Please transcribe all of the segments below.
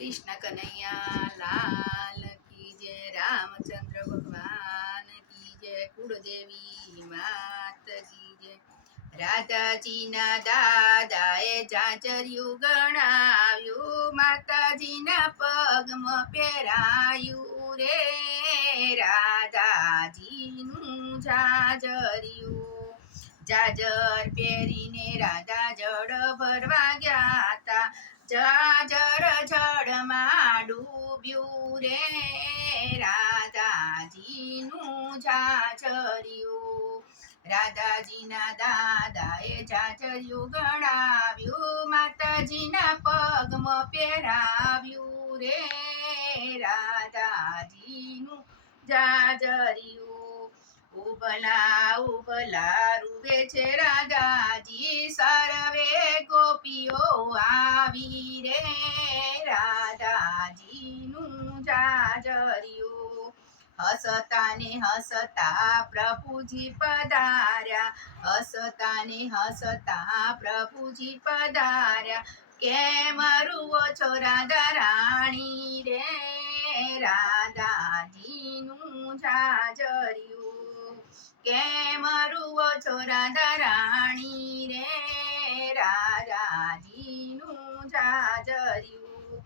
कृष्ण कन्हैया लाल की जय, रामचंद्र भगवान की जय, कुलदेवी मात की जय। રાધાજીના દાદાએ ઝાંઝરિયું ગણાવ્યું, માતાજીના પગમાં પહેરાયું રે, રાધાજીનું ઝાંઝરિયું। ઝાંઝર પહેરીને રાધા જળ ભરવા ગયા તા, ઝાંઝર જળમાં ડૂબ્યું રે, રાધાજીનું ઝાંઝરિયું। રાધાજીના દાદાએ ઝાંઝરિયું ગણાવ્યું, માતાજીના પગમાં પહેરાવ્યું રે, રાધાજીનું ઝાંઝરિયું। ઉભલા ઉભલા રૂવે છે રાધાજી, સર્વે ગોપીઓ આવી રે, રાધાજીનું ઝાંઝરિયું। હસતા ને હસતા પ્રભુજી પધાર્યા, હસતા ને હસતા પ્રભુજી પધાર્યા, કેમ રૂઓ છો રાધા રાણી રે, રાધાજીનું ઝાંઝરિયું। કેમ રૂઓ છો રાધા રાણી રે, રાધાજીનું ઝાંઝરિયું।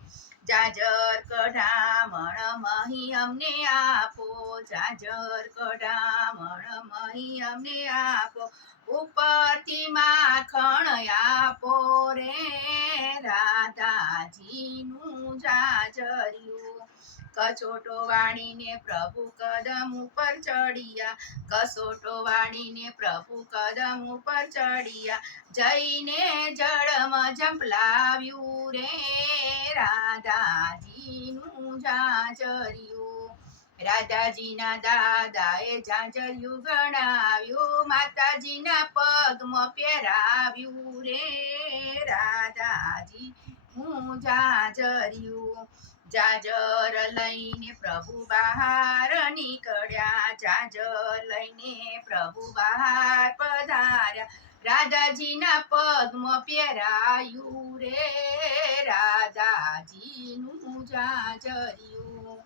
ઝાંઝર કઢામણ મહી અમને આપો, ઝાંઝર કઢામણ મહી અમને આપો, ઉપરથી માખણ આપો રે, રાધાજીનું ઝાંઝરિયું। કસોટો વાળીને પ્રભુ કદમ ઉપર ચડિયા, કસોટો વાળીને પ્રભુ કદમ ઉપર ચડિયા, જઈને જળમાં ઝંપલાવ્યું રે, રાધાજીનું ઝાંઝરિયું। રાધાજીના દાદાએ ઝાંઝરિયું ગણાવ્યું, માતાજીના પગમાં પહેરાવ્યું રે, રાધાજીનું ઝાંઝરિયું। ઝાંઝર લઈને પ્રભુ બહાર નીકળ્યા, ઝાંઝર લઈને પ્રભુ બહાર પધાર્યા, રાધાજીના પગમાં પહેરાયું રે, રાધાજીનું ઝાંઝરિયું।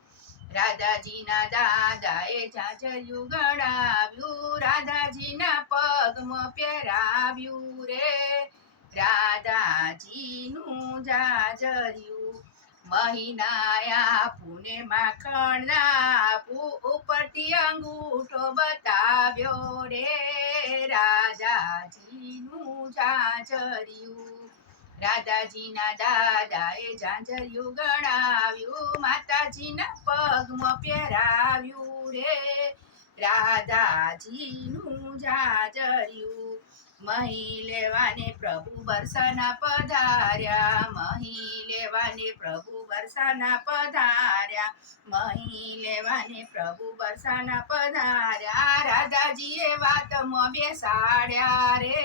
રાધાજીના દાદાએ ઝાંઝરિયું ગણાવ્યું, રાધાજીના પગમાં પહેરાવ્યું રે, રાધાજીનું ઝાંઝરિયું। મહિનાયા પુને માખણ આપું, ઉપરથી અંગૂઠો બતાવ્યો રે, રાધાજીનું ઝાંઝરિયું। રાધાજીના દાદાએ ઝાંઝરિયું ગણાવ્યું, માતાજીના પગમાં પહેરાવ્યું રે, રાધાજીનું ઝાંઝરિયું। મહી લેવાને પ્રભુ બરસાના પધાર્યા, મહી લેવાને પ્રભુ બરસાના પધાર્યા, મહી લેવાને પ્રભુ બરસાના પધાર્યા, રાધાજીએ વાતમાં બેસાડ્યા રે,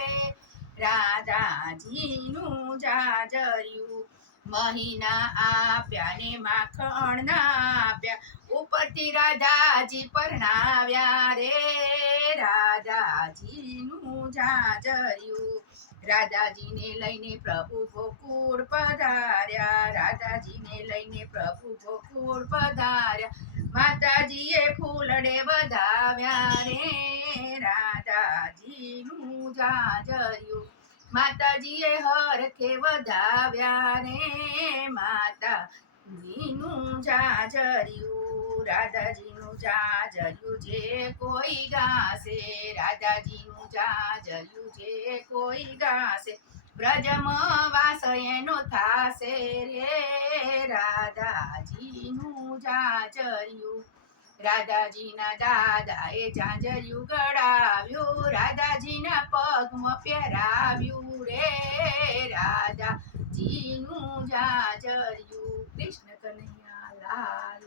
રાધાજીનું ઝાંઝરિયું। મહીના આપ્યા ને માખણ ના આપ્યા, ઉપરથી રાધાજી પરણાવ્યા રે, રાધાજીનું ઝાંઝરિયું। રાધાજીને લઈને પ્રભુ ગોકુળ પધાર્યા, રાધાજીને લઈને પ્રભુ ગોકુળ પધાર્યા, માતાજીએ ફૂલડે વધાવ્યા રે, રાધાજીનું ઝાંઝરિયું। માતાજીએ હરખે વધાવ્યા રે, માતાજીનું ઝાંઝરિયું। રાધાજીનું ઝાંઝરિયું જે કોઈ ગાશે, રાધાજીનું ઝાંઝરિયું જે કોઈ ગાશે, બ્રજમાં વાસ એનો થાશે રે, રાધાજીનું ઝાંઝરિયું। રાધાજીના દાદાએ ઝાંઝરિયું ગળાવ્યું, રાધાજીના પગમાં પહેરાવ્યું રે, રાધાજીનું ઝાંઝરિયું। કૃષ્ણ કન્હૈયા લાલ